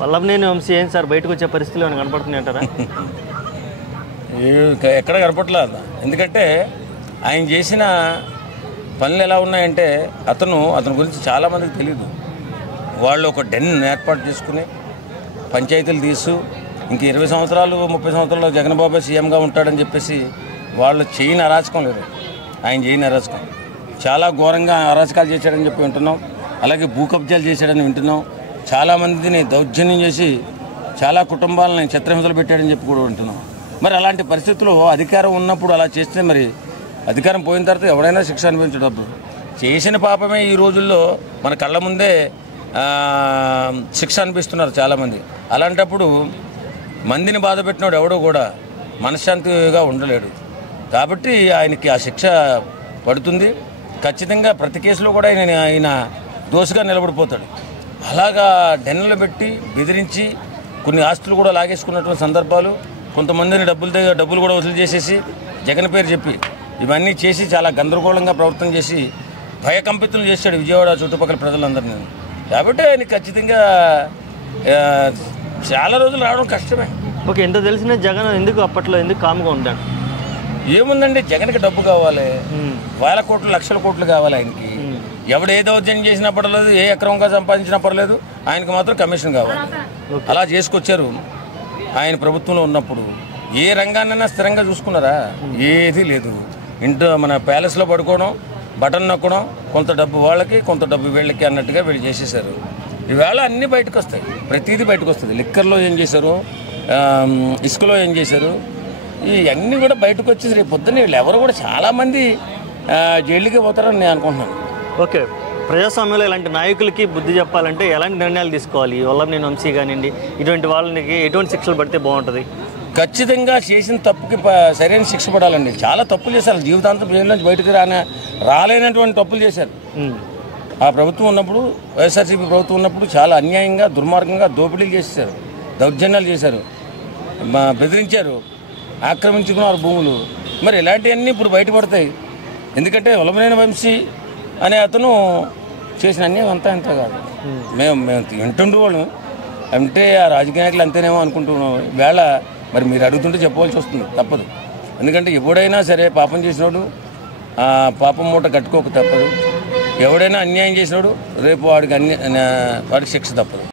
వల్లభనేని వంశీ ఏం సార్ బయటకు వచ్చే పరిస్థితులు ఏమైనా కనపడుతున్నాయి అంటారా? ఎక్కడ కనపడలేదు. ఎందుకంటే ఆయన చేసిన పనులు ఎలా ఉన్నాయంటే అతని గురించి చాలామందికి తెలియదు. వాళ్ళు ఒక డెన్ ఏర్పాటు చేసుకుని పంచాయతీలు తీసు ఇంక 20 సంవత్సరాలు 30 సంవత్సరాలు జగన్బాబు సీఎంగా ఉంటాడని చెప్పేసి వాళ్ళు చేయని అరాచకం లేదు. ఆయన చేయని అరాచకం చాలా ఘోరంగా అరాచకాలు చేశాడని చెప్పి వింటున్నాం. అలాగే భూ కబ్జాలు చేశాడని వింటున్నాం. చాలామందిని దౌర్జన్యం చేసి చాలా కుటుంబాలని చిత్రహింసలు పెట్టాడని చెప్పి కూడా వింటున్నాం. మరి అలాంటి పరిస్థితుల్లో అధికారం ఉన్నప్పుడు అలా చేస్తే మరి అధికారం పోయిన తర్వాత ఎవడైనా శిక్ష అనిపించడం చేసిన పాపమే ఈ రోజుల్లో మన కళ్ళ ముందే శిక్ష అనిపిస్తున్నారు చాలామంది. అలాంటప్పుడు మందిని బాధ పెట్టినాడు ఎవడో కూడా మనశ్శాంతిగా ఉండలేడు. కాబట్టి ఆయనకి ఆ శిక్ష పడుతుంది ఖచ్చితంగా. ప్రతి కేసులో కూడా ఆయన దోషిగా నిలబడిపోతాడు. అలాగా డెన్నులు పెట్టి బెదిరించి కొన్ని ఆస్తులు కూడా లాగేసుకున్నటువంటి సందర్భాలు, కొంతమందిని డబ్బులు కూడా వసూలు చేసేసి జగన్ పేరు చెప్పి ఇవన్నీ చేసి చాలా గందరగోళంగా ప్రవర్తన చేసి భయకంపితులు చేశాడు విజయవాడ చుట్టుపక్కల ప్రజలందరినీ. కాబట్టి ఆయన ఖచ్చితంగా చాలా రోజులు రావడం కష్టమే. ఓకే, ఎంత తెలిసిన జగన్ అప్పట్లో ఎందుకు కామ్గా ఉంటాడు? ఏముందండి, జగన్కి డబ్బు కావాలి, వేల కోట్లు లక్షల కోట్లు కావాలి ఆయనకి. ఎవడు ఏ దౌర్జన్యం చేసినా పర్లేదు, ఏ అక్రమంగా సంపాదించినా పర్లేదు, ఆయనకు మాత్రం కమిషన్ కావాలి. అలా చేసుకొచ్చారు ఆయన ప్రభుత్వంలో ఉన్నప్పుడు. ఏ రంగాన్నైనా స్థిరంగా చూసుకున్నారా? ఏది లేదు. ఇంట్లో మన ప్యాలెస్లో పడుకోవడం, బటన్ నొక్కడం, కొంత డబ్బు వాళ్ళకి కొంత డబ్బు వీళ్ళకి అన్నట్టుగా వీళ్ళు చేసేసారు. ఈవేళ అన్నీ బయటకు వస్తాయి, ప్రతిదీ బయటకు వస్తుంది. లిక్కర్లో ఏం చేశారు, ఇసుకలో ఏం చేశారు, ఇవన్నీ కూడా బయటకు వచ్చేసి రేపు పొద్దున్న వీళ్ళు ఎవరు కూడా చాలామంది జైలుకి పోతారని నేను అనుకుంటున్నాను. ఓకే, ప్రజాస్వామ్యంలో ఇలాంటి నాయకులకి బుద్ధి చెప్పాలంటే ఎలాంటి నిర్ణయాలు తీసుకోవాలి? వల్లభనేని వంశీ కానివ్వండి, ఇటువంటి వాళ్ళకి ఎటువంటి శిక్షలు పడితే బాగుంటుంది? ఖచ్చితంగా చేసిన తప్పుకి సరైన శిక్ష పడాలండి. చాలా తప్పులు చేశారు, జీవితాంతం జైలు నుంచి బయటకు రాలేనటువంటి తప్పులు చేశారు. ఆ ప్రభుత్వం ఉన్నప్పుడు, వైఎస్ఆర్సీపీ ప్రభుత్వం ఉన్నప్పుడు చాలా అన్యాయంగా దుర్మార్గంగా దోపిడీలు చేశారు, దౌర్జన్యాలు చేశారు, బెదిరించారు, ఆక్రమించుకున్నారు భూములు. మరి ఇలాంటివన్నీ ఇప్పుడు బయటపడతాయి. ఎందుకంటే వల్లభనేని వంశీ అనే అతను చేసిన అన్యాయం అంతా ఇంత కాదు. మేము వింటుండే వాళ్ళం అంటే ఆ రాజకీయ నాయకులు అంతేనేమో అనుకుంటున్నాం. వేళ మరి మీరు అడుగుతుంటే చెప్పవలసి వస్తుంది, తప్పదు. ఎందుకంటే ఎవడైనా సరే పాపం చేసినోడు పాపం మూట కట్టుకోక తప్పదు. ఎవడైనా అన్యాయం చేసినాడు రేపు వాడికి శిక్ష తప్పదు.